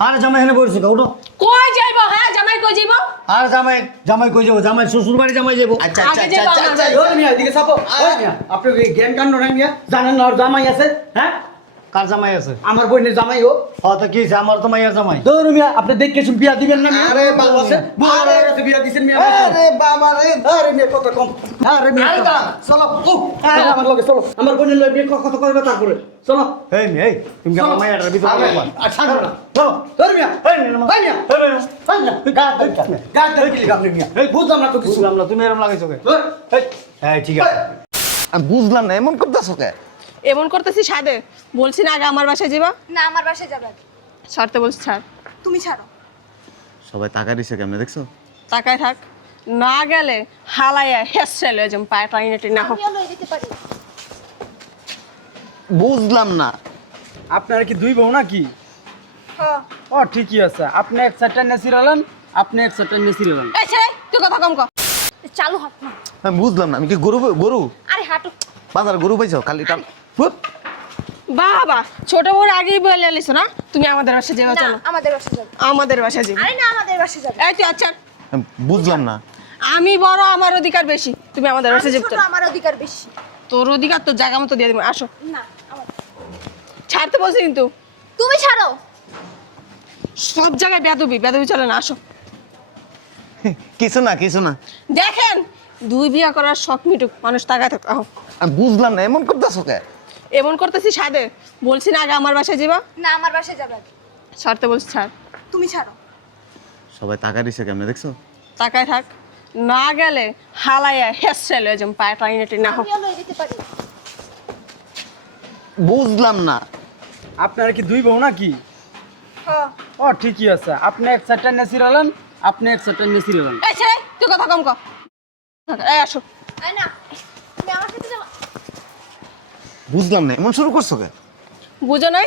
আরে জামাই এখানে বলছো উঠো। কই যাইবো? হ্যাঁ জামাই কই যাইবো? আরে জামাই জামাই কই যাব? জামাই শ্বশুর বাড়ি জামাই যাব আচ্ছা আচ্ছা আচ্ছা আচ্ছা। ওই মিয়া, এদিকে সাপো ওই মিয়া, আপনি কি জ্ঞান কাণ্ড নাই মিয়া? জানেন না জামাই আছে? হ্যাঁ? কার জামাই আছে? আমার বোনের জামাই ও। ও তো কি হয়েছে? আমার তো মাইয়া জামাই। দৌড় মিয়া আপনি দেখে শুন বিয়া দিবেন না মিয়া? আরে বাবা, আরে, বিয়া দিছেন মিয়া আরে বাবা রে আরে মিয়া কত কম। আরে মিয়া। চলো ও, আরে আমার লগে চলো। আমার বোনের লগে বিয়ে কত করবে তারপরে? চলো। এই মেয়ে এই তুমি কি আমার। মাইয়াটার ভিতরে? আর ছাড়বো না। চলো। দৌড় মিয়া। এই নামা। মিয়া। এই মিয়া। গা ধরে গা ধরে গেলি আপনি মিয়া। এই, বুঝলাম না তো কিছু। বুঝলাম না তুমি এরকম লাগাইছো কে ধর। এই ঠিক আছে। আমি বুঝলাম না এমন করতেছো কে এমন করতেছি সাদে? বলছি না আগে আমার বাসায় যাবা? না আমার বাসায় যাবে ছাড়তে বলছি ছাড়। তুমি ছাড়ো। সবাই টাকা দিছে কেমনে দেখছ? তাকায় থাক। না গেলে হালাইয়া হেস চলে যাম পায়ে টাইনে টেনে হোক। লয়ে বুঝলাম না। আপনার কি দুই বউ নাকি? হ্যাঁ। ও ঠিকই আছে। আপনি এক চারটা নেসি রালেন আপনি এক চারটা নেসি রালেন এই ছেড়ে তুই কথা কম কর চালু হাত না। আমি বুঝলাম না আমি কি গরু গরু? আরে হাঁটু। বাজার গরু পাইছো? খালি হুপ। বাবা ছোট বড় আগেই বলে আলিস না? তুমি আমাদের বাসায় যাবে না চলো। আমাদের বাসায় যাবে। আমাদের বাসায় যাবে। আরে না আমাদের বাসায় যাবে। এই তুই আচ্ছা আমি বুঝলাম না। আমি বড় আমার অধিকার বেশি। তুমি আমাদের বাসায় যাবে ছোট, আমার অধিকার বেশি। তোর অধিকার তোর জায়গা মতো দিয়ে দেবো। আসো। না ছাড়তে বলছি কিন্তু। তুমি ছাড়ো। সব জায়গায় বেদবি বেদবি চলে না আসো। কিছু না কিছু না। দেখেন দুই বিয়া করার শখ মিটুক মানুষ তাকায় থাক। আহ। বুঝলাম না এমন করতেছো কে? এমন করতেছি সাদে? বলছি না আগে আমার বাসায় যাবা? না আমার বাসায় যাবে আগে। ছাড়তে বলছি ছাড়। তুমি ছাড়ো। সবাই টাকা দিছে কেমনে দেখছ? তাকায় থাক। না গেলে হালাইয়া হেস চলে যাম পায়ে টাইনে টেনে হোক লয়ে পারি। বুঝলাম না। আপনার কি দুই বউ নাকি? হ্যাঁ ও ঠিকই আছে। আপনি এক চারটা নেসি রালেন আপনি এক চারটা নেসি রালেন এই ছেড়ে তুই কথা কম কর এই আসো। না তুমি আমার সাথে যাও বুঝলাম না এমন শুরু করছ কে বুঝো নাই?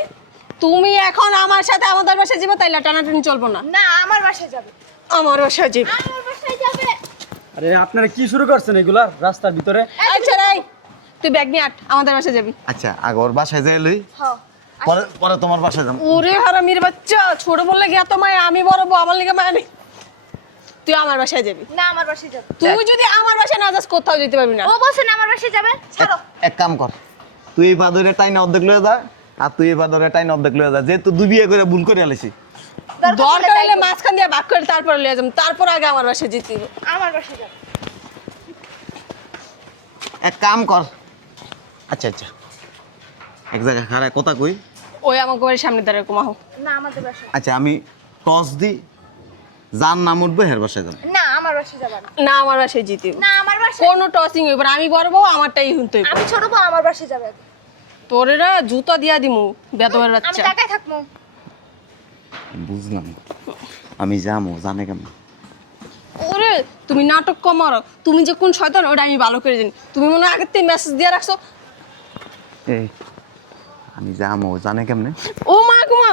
তুমি এখন আমার সাথে আমাদের বাসায় যাবে তাইলে টানাটানি চলবো না। না আমার বাসায় যাবে। আমার বাসায় যাবে। আমার বাসায় যাবে। আরে আপনারা কি শুরু করছেন এগুলা রাস্তার ভিতরে? আচ্ছা রাই তুই ব্যাগ নিয়ে আট আমাদের বাসায় যাবি। আচ্ছা আগে ওর বাসায় যাই লই। হ্যাঁ পরে পরে তোমার বাসায় যাব। ওরে হারামির বাচ্চা ছোট বললে গিয়া তো মায় আমি বড় বউ আমার লিগে মায় নেই। তুই আমার বাসায় যাবি। না আমার বাসায় যাবে। তুই যদি আমার বাসায় না যাস কোথাও যেতে পারবি না। ও বলছে না আমার বাসায় যাবে। ছাড়ো। এক কাম কর। তুই এই বাদরে টাইনে অর্ধেক লয়ে যা আর তুই এই বাদরে টাইনে অর্ধেক লয়ে যা। যেহেতু দুই বিয়ে করে ভুল করে আলেছি। দরকার হলে। মাঝখান দিয়ে ভাগ করে তারপর লিয়ে যাম তারপর আগে আমার বাসায় যেতে আমার বাসায় যাবে। এক কাম কর। আচ্ছা আচ্ছা। এক জায়গায় খারাপ কথা কই। ওই আমাকে বাড়ির সামনে দাঁড়িয়ে কমাহো না আমাদের বাসায়। আচ্ছা আমি টস দি যার নাম উঠবে হের বাসায় যাব। না আমার বাসায় যাবে না। আমার বাসায় হবে। না আমার বাসায় কোনো টসিং হইব না। আমি বড় বউ আমারটাই হুনতে হইব আমি ছোট বউ আমার বাসায় যাবে। আগে। তোরেরা জুতা দিয়া দিমু বেদবের আমি বাচ্চা টাকায় থাকব। বুঝলাম। আমি যাব জানে কেমন? ওরে তুমি নাটক কমারো তুমি যে কোন শয়তান ওটা আমি ভালো করে জানি। তুমি মনে আগের থেকে মেসেজ দিয়ে রাখছো। এই আমি যাব জানে কেমনে? ও মা গো মা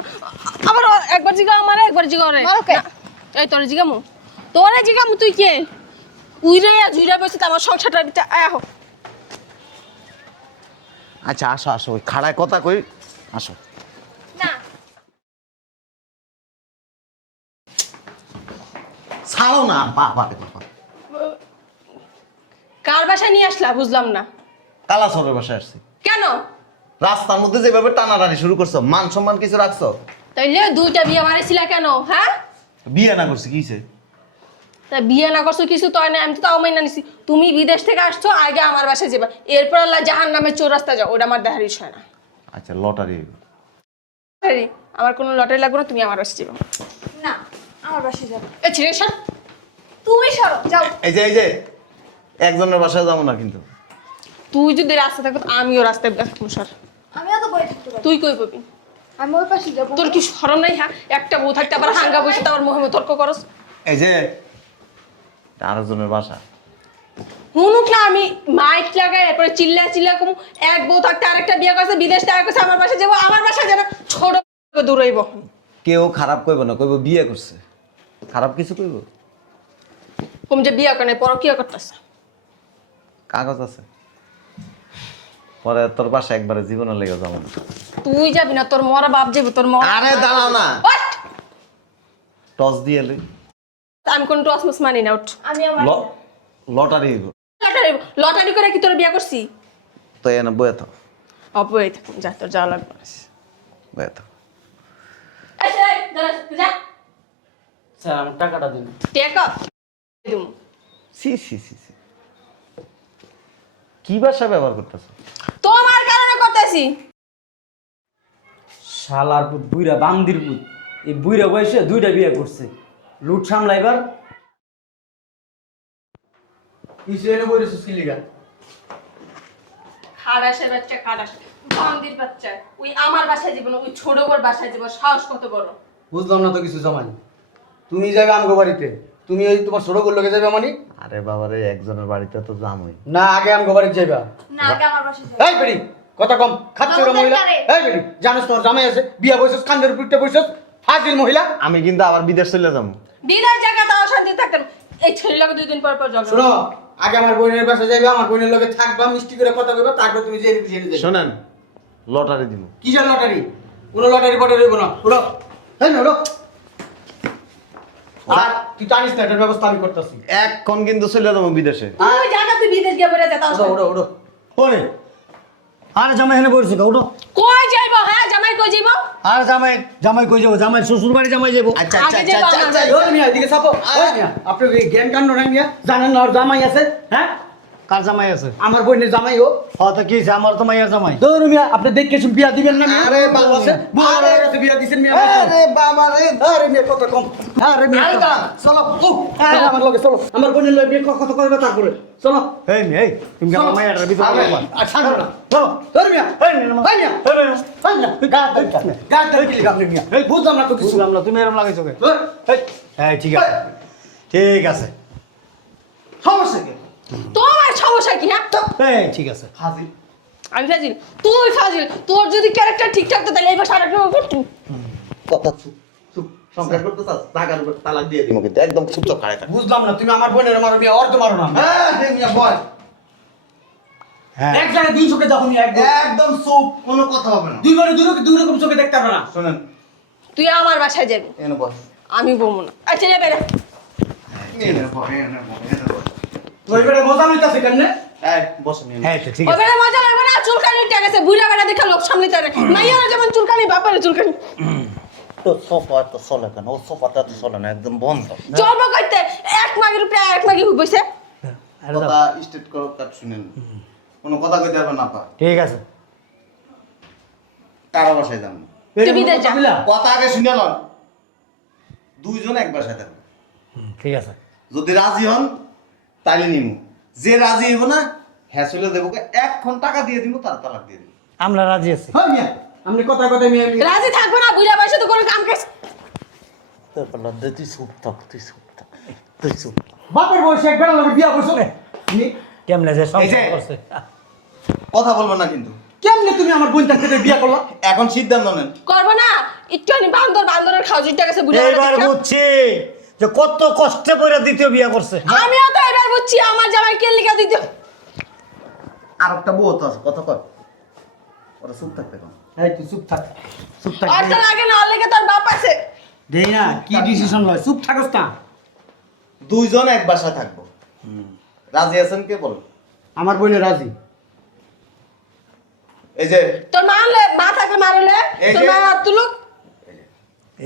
আবার একবার জিগা আমারে একবার জিগা ওরে মারো কে? না, এই তোরে জিগামু? তোরে জিগামু তুই কে? উইরে জুইরা বসে আমার হোক আচ্ছা আসো আসো ওই খাড়ায় কথা কই আসো। ছাড়ো না বাবা রে বাবা কার বাসায় নিয়ে আসলা বুঝলাম না। কালা সরের বাসায় আসছি। কেন? রাস্তার মধ্যে যেভাবে টানাটানি শুরু করছ মান সম্মান কিছু রাখছো? তাইলে দুইটা বিয়ে মারিছিলা কেন হ্যাঁ? বিয়ে না করছি কিসে? তা বিয়ে না করছ কিছু না আমি তো তাও মাইনা নিছি। তুমি বিদেশ থেকে আসছো আগে আমার বাসায় যাবা। এরপর আল্লাহ জাহান নামে চোর রাস্তা যাও ওটা আমার বিষয় না। আচ্ছা লটারি। লটারি আমার কোনো লটারি লাগবে না তুমি আমার বাসায় যাব। না আমার বাসায় যাবে এ ছিঁড়ে সর। তুমি সরো যাও। এই যে এই যে একজনের বাসায় যাব না কিন্তু। তুই যদি রাস্তা থাকো আমিও রাস্তায় থাকব সর। আমিও তো বই থাকতে তুই কই পাবি? আমি ওই পাশে যাব। তোর কি সরম নাই হ্যাঁ? একটা বউ থাকতে আবার হাঙ্গা বসে আবার মহিমে তর্ক করস। এই যে আরেকজনের বাসা। হুনুক না আমি মাইক লাগাই এরপরে চিল্লা চিল্লা কম। এক বউ থাকতে আরেকটা বিয়ে করছে বিদেশ থেকে করছে আমার বাসায় যাব আমার বাসায় যেন ছোট দূরইব। কেউ খারাপ কইব না কইব বিয়ে করছে। খারাপ কিছু কইব? কম যে বিয়ে করে পর কি করতেছে। কাগজ আছে। পরে তোর বাসা একবারে জীবনে লেগে যাব। তুই যাবি না তোর মরা বাপ যাবি তোর মরা আরে দাঁড়াও না। টস দিয়ে লই। আমি কোন টসমস মানি না উঠ আমি আমার লটারি। লটারি লটারি করে কি তোর বিয়ে করছি? তো এনে বয়ে থাক। থাকুন যা তোর যাওয়া লাগবে। বয়ে থাক। এই, এই, দাঁড়া, যা। স্যার আমার টাকাটা দিন টেকা? দিমু। সি সি সি সি কি ভাষা ব্যবহার করতেছো? তোমার কারণে করতেছি? শালার পুত বুইরা বান্দির পুত। এই বুইরা বয়সে দুইটা বিয়ে করছে। লুট সামলাইবার। কিসে এনে বইরেছিস কি লিগা? খাড়াসের বাচ্চা খাড়াস বান্দির বাচ্চা। ওই আমার বাসায় জীবন ওই ছোট বড় বাসায় জীবন। সাহস কত বড়। বুঝলাম না তো কিছু জামাই। তুমি যাবে আমগো বাড়িতে। তুমি ওই তোমার ছোট লোকে যাবে মানে? আরে বাবা রে একজনের বাড়িতে তো জামই না আগে আমগো বাড়িতে যাইবা। না আগে আমার বাসায় যাব এই বেড়ি কথা কম। খাচ্ছে জগতের মহিলা? এই বেড়ি জানোস তোমার জামাই আছে বিয়া বসেছ কান্দের পিঠতে বসেছ ফাজিল মহিলা। আমি কিন্তু আবার বিদেশ চলে যাব। বিদার জায়গা তাও শান্তি থাকতেন এই ছেলেটাকে দুই দিন পর পর ঝগড়া। শোনো আগে আমার বোনের বাসা যাইবা আমার বোনের লগে থাকবা মিষ্টি করে কথা কইবা তারপর তুমি জেনে জেনে যাবে শোনেন লটারি দিব কিসের লটারি? কোনো লটারি ফটারি হইব না। উড়ো হ্যাঁ না উড়ো আর তুই জানিস না এটার ব্যবস্থা আমি করতেছি। এখন কিন্তু চলে যাব বিদেশে। ওই জায়গা তুই বিদেশ গিয়ে বেড়ে যা তাও ওড়ো উড়ো উড়ো ওরে আরে জামাই এখানে পড়ছে ওড়ো কই যাইব হ্যাঁ জামাই কই যাইব? আর জামাই জামাই কই যাব জামাই শ্বশুর বাড়ি জামাই যাব আচ্ছা আচ্ছা আচ্ছা আচ্ছা। ওই মিয়া এদিকে চাপো। ওই মিয়া আপনি জ্ঞান কাণ্ড নাই মিয়া? জানেন না জামাই আছে? হ্যাঁ? কার জামাই আছে? আমার বোনের জামাই ও। হ তো কি হয়েছে? আমার তো মাইয়ার জামাই। দৌড় মিয়া আপনি দেখে শুন বিয়া দিবেন না মিয়া? আরে বাবা। আছে বুয়া দিছেন মিয়া আরে বাবা রে আরে মিয়া কত কম। আরে মিয়া আরে চলো, চলো ও, আমার লগে চলো। আমার বোনের লগে বিয়ে কত করবে তারপরে। চলো। এই মেয়ে, এই তুমি কি আমার মাইয়াটার ভিতরে আরে? আর ছাড়ো না। চলো। ধর মিয়া এই নামা। এই মিয়া। এই মিয়া গা গা মিয়া। এই বুঝলাম না তো কিছু। বুঝলাম না, তুমি এরম লাগাইছো কে? ধর। এই, এই, ঠিক আছে। ঠিক আছে। সমস্যা কি? তোমার সমস্যা কি হ্যাঁ? এই ঠিক আছে। হাজির আমি ফাজিল। তুই ফাজিল। তোর যদি ক্যারেক্টার ঠিক থাকতো তাহলে এই ভাষা আরেকটা করতু। কথা চুপ চুপ করতে চাস টাকার উপর তালাক দিয়ে দিমু কিন্তু একদম থাক। বুঝলাম না তুমি আমার বোনের মারো না। হ্যাঁ মিয়া বল হ্যাঁ। এক জায়গায় দুই চোখে যখন একদম চুপ কোনো কথা হবে না। দুই বারে দুই রকম দুই রকম চোখে দেখতে পারবে না। শুনেন। তুই আমার বাসায় যাবি। এনে বস। আমি বলব না। আচ্ছা যাবে রে এনে এনে বস এনে বস। ওই বেড়ে মজা লইতাছে কেন এই বসেন এনে। হ্যাঁ ঠিক ওই আছে মজা না? চুলকানি উঠে গেছে বুড়া বেলা দেখে লোক সামনে তারে মাইয়ারা যেমন চুলকানি বাপারে চুলকানি। তো সোফা তো চলে কেন? ও সোফাটা তো চলে না একদম বন্ধ। চলবো করতে এক মাগের উপরে এক মাগি বসে। কথা স্টেট করো কাট শুনেন। কোনো কথা কইতে পারবে না পা। ঠিক আছে। কারও বাসায় যান না। তুই যা। কথা আগে শুনে লন। দুইজন এক বাসায় থাকবে ঠিক আছে। যদি রাজি হন তাইলে নিমু। যে রাজি হইব না হ্যাঁ চলে দেবো এখন টাকা দিয়ে দিব তার তালাক দিয়ে দিব আমরা রাজি আছি। হ্যাঁ মিয়া। আপনি কথা কথা মিয়া মিয়া। রাজি থাকব না বুড়া বয়সে তো কোনো কাম কাজ তারপর লজ্জা তুই চুপ থাক তুই চুপ থাক তুই চুপ বাপের বয়সে এক বেড়া লোক বিয়া বসো নি- কেমনে যে সংসার করছে? কথা বলব না কিন্তু। কেমনে তুমি আমার বোন থাকতে বিয়া করলা? এখন সিদ্ধান্ত নেন। করব না একটু বান্দর বান্দরের খাওয়া জুইটা গেছে বুড়া বেলা এইবার বুঝছি। যে কত কষ্টে করে দ্বিতীয় বিয়ে করছে। আমিও তো এবার বুঝছি আমার জামাই কে লিখা দিত আর একটা বউ তো আছে কথা কয়। ওরা চুপ থাকতে কম এই তুই চুপ থাক চুপ থাক। আর তো লাগে না লেগে তোর বাপ আছে। দেই না কি ডিসিশন লয়? চুপ থাকস না। দুইজন এক বাসায় থাকব। রাজি আছেন কে বল আমার বোনের রাজি। এই যে তোর মা আনলে মা থাকলে মারলে তোর মা তুলুক।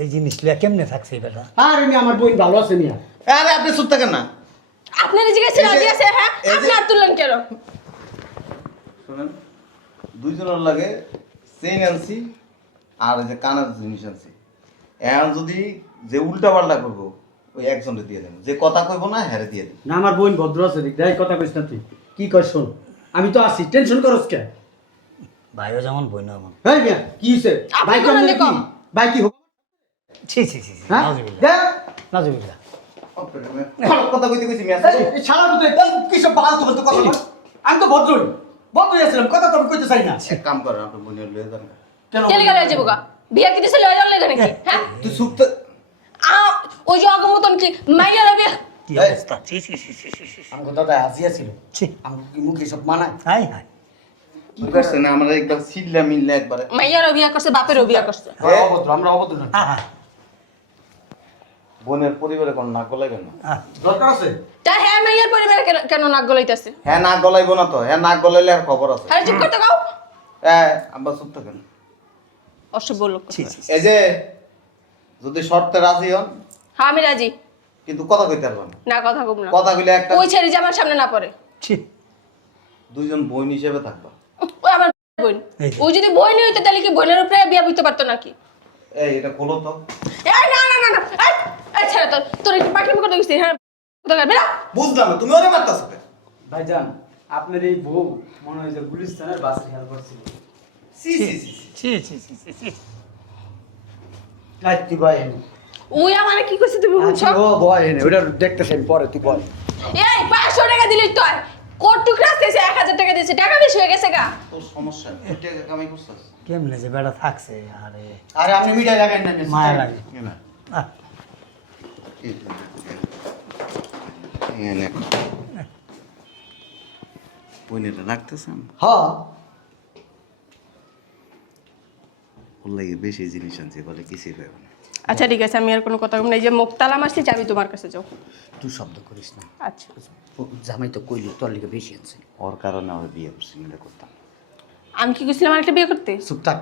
এই জিনিস লিয়া কেমনে থাকছে বেটা? আর এমনি আমার বোন ভালো আছে মিয়া। আরে আপনি চুপ থাকেন না। আপনার জিজ্ঞেস রাজি আছে হ্যাঁ? আপনি হাত তুললেন কেন? শুনেন দুইজনের লাগে চেইন আনছি আর এই যে কানের জিনিস আনছি। এখন যদি যে উল্টা পাল্টা করব ওই একজনকে দিয়ে দেবো। যে কথা কইবো না হ্যারে দিয়ে দেবো। না আমার বোন ভদ্র আছে দেখ দেখ কথা কইস না তুই। কি কর শোন। আমি তো আছি টেনশন করস কে? ভাইও যেমন বই না এমন। হ্যাঁ কি হইছে? ভাই কি? কম? ভাই কি হোক ছি ছি ছি ছি হ্যাঁ? নাজুবিল্লাহ। দেখ। নাজুবিল্লাহ। খারাপ কথা কইতে কইছি মিয়া এই, এই শালা তো একদম কিসব বাল তো কথা বল। আমি তো ভদ্রই। ভদ্রই আছিলাম কথা তো আমি কইতে চাই না। এক কাম করেন আপনি বোনের লয়ে যান। কেন কে লিখা রয়েছে বোকা বিয়া কি দিছে লয়ে যাওয়ার নাকি? হ্যাঁ। তুই চুপ আ ওই যে অগম মতন কি মাইয়া রবি? কি অবস্থা? ছি ছি ছি ছি ছি, ছি। আমাকে দাদা হাসিয়া ছিল ছি। আমাকে কি মুখে সব মানায়? Hi hi. কি করছেন আমরা একবার সিল্লা মিললে একবারে। মাইয়া রবিয়া করছে বাপের রবিয়া করছে। আমরা অভদ্র আমরা অভদ্র না হা হা বোনের পরিবারে কোনো নাক গলাইবেন না আহ, দরকার আছে? তা হ্যাঁ মাইয়ার পরিবারে কেন- কেন নাক গলাইতেছে? হ্যাঁ নাক গলাইব না তো। হ্যাঁ নাক গলাইলে আর খবর আছে। আরে চুপ করতে গাও হ্যাঁ আব্বা চুপ থাকেন। অসভ্য লোক। এই যে যদি শর্তে রাজি হন হ্যাঁ আমি রাজি। কিন্তু কথা কইতে পারবেন না। না কথা কম না। কথা কইলে একটা ওই ছেড়ে যে আমার সামনে না পড়ে। ছি, দুইজন বোন হিসেবে থাকবা। ওই আমার বোন। ওই যদি বই নিয়ে হইতো তাহলে কি বোনের উপরে বিয়া বুঝতে পারতো নাকি? এই এটা খোলো তো। এই না না না না। এই, এই ছেড়ে তোর তোর একটু পাখি করতে গেছিস হ্যাঁ? কোথাকার বেরা। বুঝলাম না, তুমি ওরে মারতাছো ভাইজান আপনার এই বউ মনে হয় যে গুলিস্তানের বাস খেয়াল করছিল সি সি সি সি। বয় এনে। ওই আমার কি কইছে তুমি বুঝছ? ও বয় এনে ওটা দেখতেছেন পরে তুই বয় এই পাঁচশো টাকা দিলিস তুই। কোট টুকরা দিয়েছে এক হাজার টাকা দিয়েছে। টাকা বেশি হয়ে গেছে গা। তোর সমস্যা টাকা কামাই করছিস? কেমনে যে বেড়া থাকছে আরে আরে আপনি মিঠাই লাগাই না মায়া লাগে। আহ, রাখতেছেন? হ্যাঁ ওর লাগে বেশি জিনিস আনছি বলে কিছুই পাবে না। আচ্ছা ঠিক আছে আমি আর কোনো কথা বলব না এই যে মুক্তালা মাসি যাবি তোমার কাছে যাও। তুই শব্দ করিস না। আচ্ছা। জামাই তো কইলি তোর লিগে বেশি আছে ওর কারণে আমার বিয়ে করছি মিলে করতাম আমি কি কইছিলাম আরেকটা বিয়ে করতে? চুপ থাক।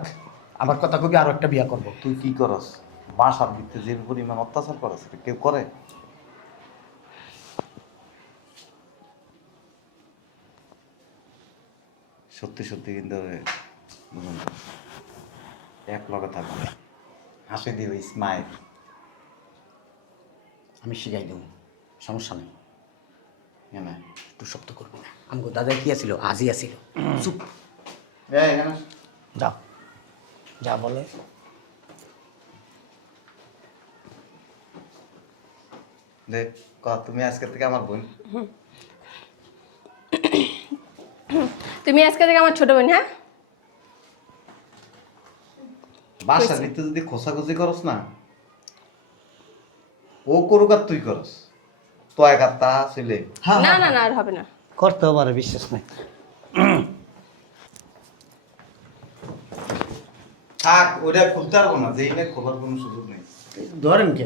আবার কথা কবি আরও একটা বিয়ে করব। তুই কি করস? বাসার দিকতে যে পরিমাণ অত্যাচার করস এটা কেউ করে? সত্যি সত্যি কিন্তু এক লগে থাকবে হাসি দিবে স্মাইল আমি শিখাই দেবো সমস্যা নেই। তুই শব্দ করবি না। আমাকে দাদা কি আছিল? আজই আছিল। চুপ। এই, যাও। যা বলে। দেখ তুমি আজকে থেকে আমার বোন। তুমি আজকে থেকে আমার ছোট বোন হ্যাঁ? বাসার ভিতরে যদি খোসাখুচি করস না ও করুক আর তুই করস। তো এক তা ছেলে না না না আর হবে না। করতেও পারে বিশ্বাস নেই। থাক ওটা খুলতে পারব না যে এটা খোলার কোনো সুযোগ নেই। ধরেন কে?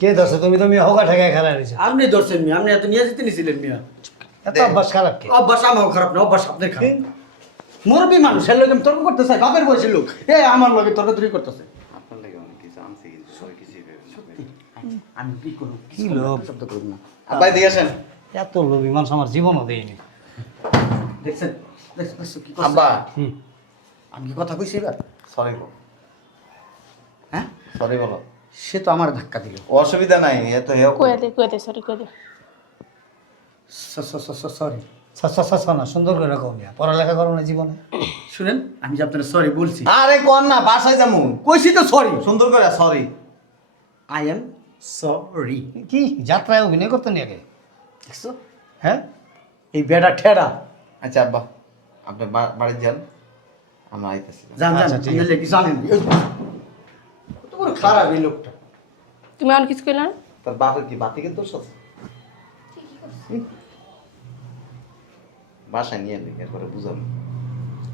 কে ধরছে? তুমি তো মিয়া হোগা ঠেকায় খেলা আপনি ধরছেন মিয়া আপনি এত নিয়ে যেতে নিয়েছিলেন মিয়া। এত অভ্যাস খারাপ কে? অভ্যাস আমারও খারাপ না অভ্যাস আপনার খারাপ। মুরব্বী মানুষ এর লোক তর্ক করতেছে বাপের বয়সের লোক। এ আমার লোকে তর্ক তর্কি করতেছে। আপনার লাগে অনেক কিছু আনছি কিন্তু সবাই কিছুই আমি কি করব? কি লোক? শব্দ করব না। আব্বাই দিকে আসেন। এত লোভী মানুষ আমার জীবনও দেয়নি। দেখছেন? দেখছেন? কি আব্বা। আমি কি কথা কইছি এবার? সরি বল। হ্যাঁ? সরি বলো। সে তো আমার ধাক্কা দিল। অসুবিধা নাই এত হেও কয়ে দে কয়ে দে সরি কয়ে দে। সরি না সুন্দর করে রাখো মিয়া পড়ালেখা করো না জীবনে। শুনেন আমি যে আপনার সরি বলছি। আরে কর না বাসায় যামু। কইছি তো সরি সুন্দর করে সরি আই এম সরি কি? যাত্রায় অভিনয় করতে নিয়ে আগে দেখছ? হ্যাঁ? এই বেড়া ঠেড়া। আচ্ছা আব্বা আপনি বাড়ি যান। আমরা আইতেছি। আচ্ছা, ঠিক আছে। আপনাদের কি জানেন এই, কত বড় খারাপ এই লোকটা। তুমি অন কিছু কইলা না? তোর বাপের কি বাতিকে দোষ আছে? বাসায় নিয়ে এলি এরপরে বুঝাবো।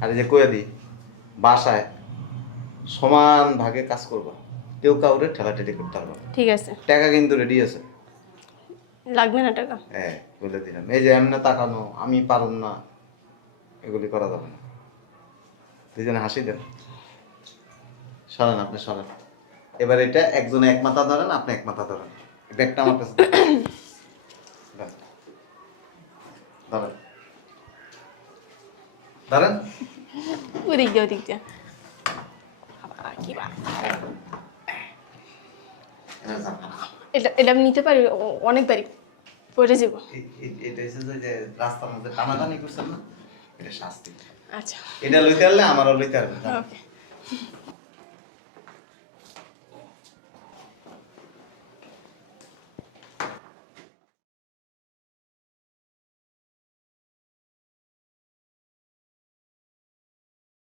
আর এই যে কয়ে দি বাসায় সমান ভাগে কাজ করবা। কেউ কাউরে ঠেলাঠেলি করতে পারবে না। ঠিক আছে। টাকা কিন্তু রেডি আছে। লাগবে না টাকা? হ্যাঁ বলে দিলাম। এই যে এমনি তাকানো আমি পারুম না এগুলি করা যাবে না। দুজনে হাসি দেন। সরেন আপনি সরেন। এবার এটা একজনে এক মাথা ধরেন আপনি এক মাথা ধরেন। ব্যাগটা আমার কাছে। ধরেন। ধরেন। ওদিক দিয়ে ওদিক দিয়ে। এটা এটা আমি নিতে পারি ও- অনেকবারই পড়ে যাব। এই- এই- এটা যে রাস্তার মধ্যে টানাটানি করছেন না? এটা শাস্তি। আচ্ছা। এটা লইতে পারলে আমারও লইতে পারবে ওকে।